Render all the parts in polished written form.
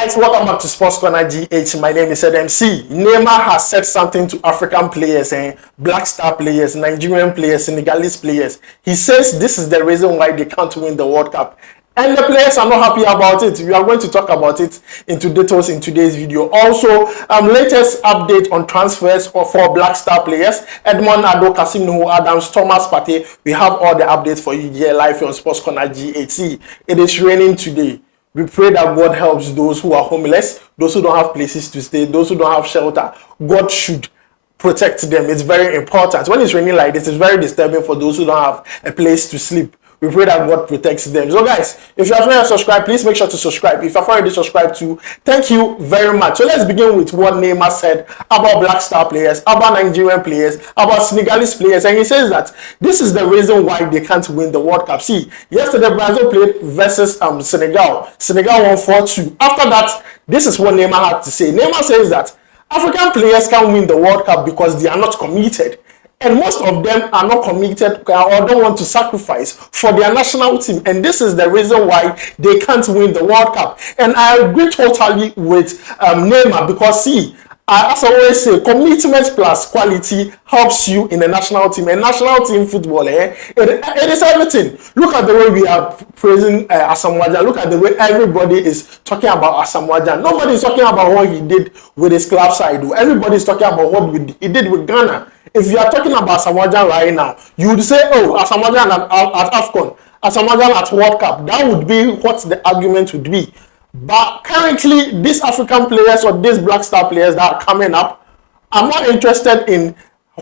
Guys, welcome back to Sports Corner GH. My name is MC. Neymar has said something to African players and Black Star players, Nigerian players, Senegalese players. He says this is the reason why they can't win the World Cup. And the players are not happy about it. We are going to talk about it into details in today's video. Also, latest update on transfers for Black Star players. Edmund, Addo, Kasim, Nuhu, Adams, Thomas, Partey. We have all the updates for you here live on Sports Corner GH. It is raining today. We pray that God helps those who are homeless, those who don't have places to stay, those who don't have shelter. God should protect them. It's very important. When it's raining like this, it's very disturbing for those who don't have a place to sleep. We pray that God protects them. So guys, if you have not subscribed, please make sure to subscribe. If you have already subscribed too, thank you very much. So let's begin with what Neymar said about Black Star players, about Nigerian players, about Senegalese players. And he says that this is the reason why they can't win the World Cup. See, yesterday Brazil played versus Senegal. Senegal won 4-2. After that, this is what Neymar had to say. Neymar says that African players can't win the World Cup because they are not committed. And most of them are not committed or don't want to sacrifice for their national team. And this is the reason why they can't win the World Cup. And I agree totally with Neymar because, see, as I always say, commitment plus quality helps you in the national team. And national team football, it is everything. Look at the way we are praising Asamoah. Look at the way everybody is talking about Asamoah. Nobody is talking about what he did with his club side. Everybody is talking about what he did with Ghana. If you are talking about Asamoah right now, you would say, oh, Asamoah at AFCON, Asamoah at World Cup. That would be what the argument would be. But currently, these African players or these Black Star players that are coming up, I'm not interested in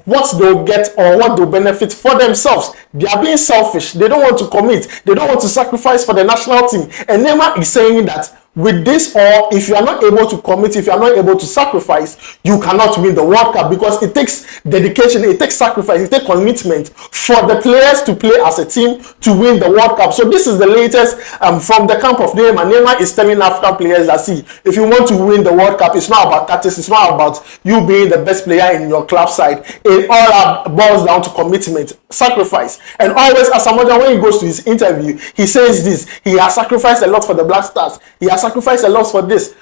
what they'll get or what they'll benefit for themselves. They are being selfish. They don't want to commit. They don't want to sacrifice for the national team. And Neymar is saying that with this, or if you are not able to commit, if you are not able to sacrifice, you cannot win the World Cup because it takes dedication, it takes sacrifice, it takes commitment for the players to play as a team to win the World Cup. So this is the latest from the camp of Neymar. Neymar is telling African players that, see, if you want to win the World Cup, it's not about tactics, it's not about you being the best player in your club side. It all boils down to commitment, sacrifice. And always, Asamoah, when he goes to his interview, he says this: he has sacrificed a lot for the Black Stars. He has sacrificed a lot for this.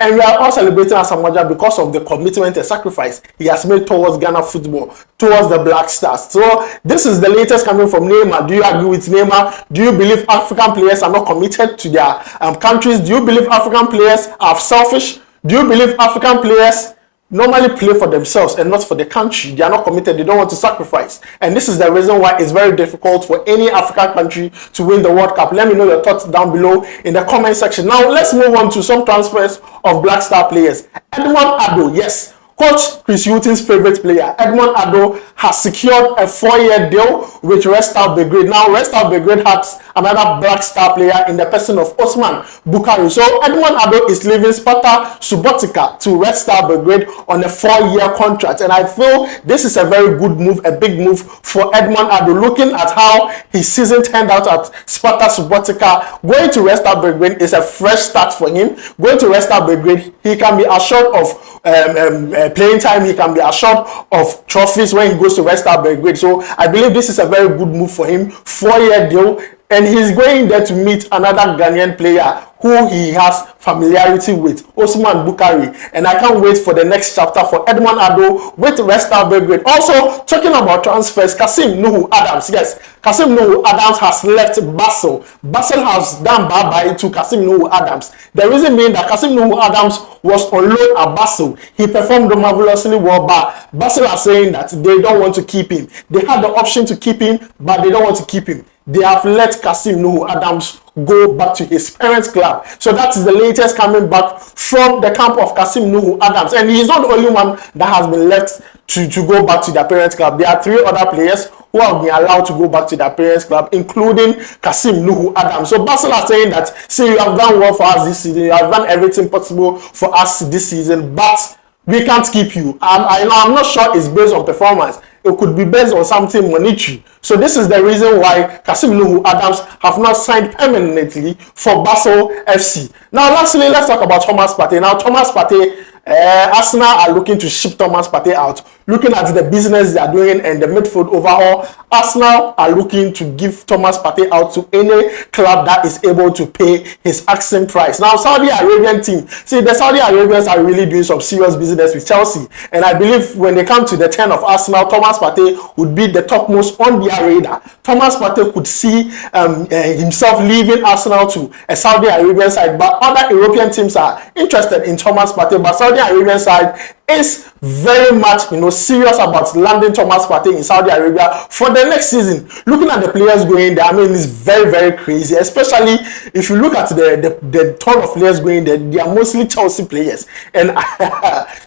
And we are all celebrating Asamoah because of the commitment and sacrifice he has made towards Ghana football, towards the Black Stars. So this is the latest coming from Neymar. Do you agree with Neymar? Do you believe African players are not committed to their countries? Do you believe African players are selfish? Do you believe African players normally play for themselves and not for the country? They are not committed. They don't want to sacrifice. And this is the reason why it's very difficult for any African country to win the World Cup. Let me know your thoughts down below in the comment section. Now, let's move on to some transfers of Black Star players. Edmund, Addo, yes. Coach Chris Hughton's favorite player, Edmund Addo, has secured a 4-year deal with Red Star Belgrade. Now, Red Star Belgrade has another Black Star player in the person of Osman Bukhari. So, Edmund Addo is leaving Sparta Subotica to Red Star Belgrade on a 4-year contract. And I feel this is a very good move, a big move for Edmund Addo. Looking at how his season turned out at Sparta Subotica, going to Red Star Belgrade is a fresh start for him. Going to Red Star Belgrade, he can be assured of playing time, he can be assured of trophies when he goes to Red Star Belgrade. So I believe this is a very good move for him. 4-year deal, and he's going there to meet another Ghanaian player who he has familiarity with, Osman Bukhari. And I can't wait for the next chapter for Edmund Addo with Red Star Belgrade. Also, talking about transfers, Kasim Nuhu Adams. Yes, Kasim Nuhu Adams has left Basel. Basel has done bye-bye to Kasim Nuhu Adams. The reason being that Kasim Nuhu Adams was on loan at Basel. He performed marvelously well, but Basel are saying that they don't want to keep him. They had the option to keep him, but they don't want to keep him. They have let Kasim Nuhu Adams go back to his parents' club. So that is the latest coming back from the camp of Kasim Nuhu Adams. And he's not the only one that has been left to go back to their parents' club. There are 3 other players who have been allowed to go back to their parents' club, including Kasim Nuhu Adams. So Basel are saying that, see, you have done well for us this season. You have done everything possible for us this season, but we can't keep you. I'm not sure it's based on performance. It could be based on something monetary. So this is the reason why Kasim Nuhu Adams have not signed permanently for Basel FC. Now, lastly, let's talk about Thomas Partey. Now, Thomas Partey Arsenal are looking to ship Thomas Partey out. Looking at the business they are doing and the midfield overhaul, Arsenal are looking to give Thomas Partey out to any club that is able to pay his asking price. Now, Saudi Arabian team, see, the Saudi Arabians are really doing some serious business with Chelsea, and I believe when they come to the turn of Arsenal, Thomas Partey would be the topmost on their radar. Thomas Partey could see himself leaving Arsenal to a Saudi Arabian side, but other European teams are interested in Thomas Partey, but Saudi Arabian side is very much, serious about landing Thomas Partey in Saudi Arabia for the next season. Looking at the players going there, I mean, it's very, very crazy, especially if you look at the ton of players going there. They are mostly Chelsea players, and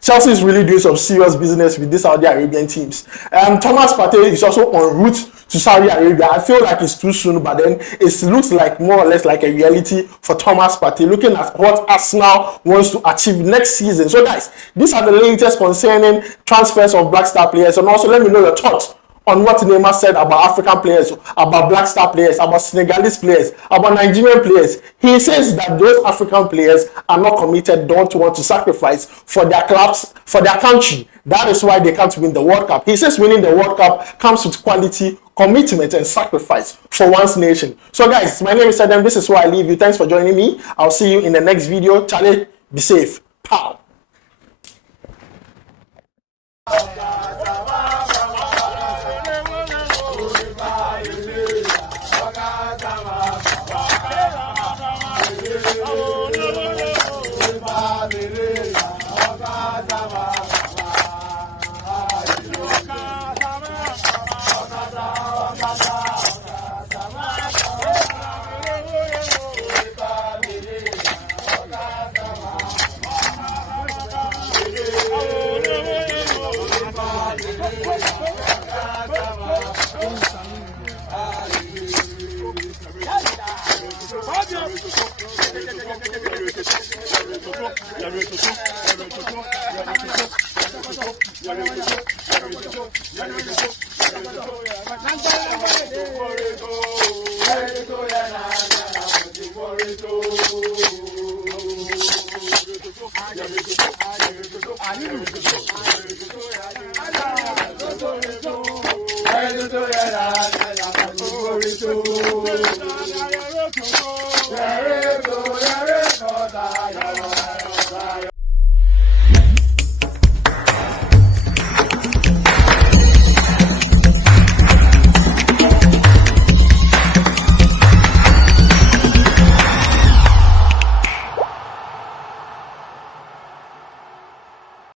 Chelsea is really doing some serious business with these Saudi Arabian teams. Thomas Partey is also en route to Saudi Arabia. I feel like it's too soon, but then it looks like more or less like a reality for Thomas Partey, looking at what Arsenal wants to achieve next season. So guys, these are the latest concerning transfers of Black Star players, and also let me know your thoughts on what Neymar said about African players, about Black Star players, about Senegalese players, about Nigerian players. He says that those African players are not committed, don't want to sacrifice for their clubs, for their country. That is why they can't win the World Cup. He says winning the World Cup comes with quality, commitment, and sacrifice for one's nation. So guys, my name is Edmund. This is where I leave you. Thanks for joining me. I'll see you in the next video. Charlie, be safe. Pow. I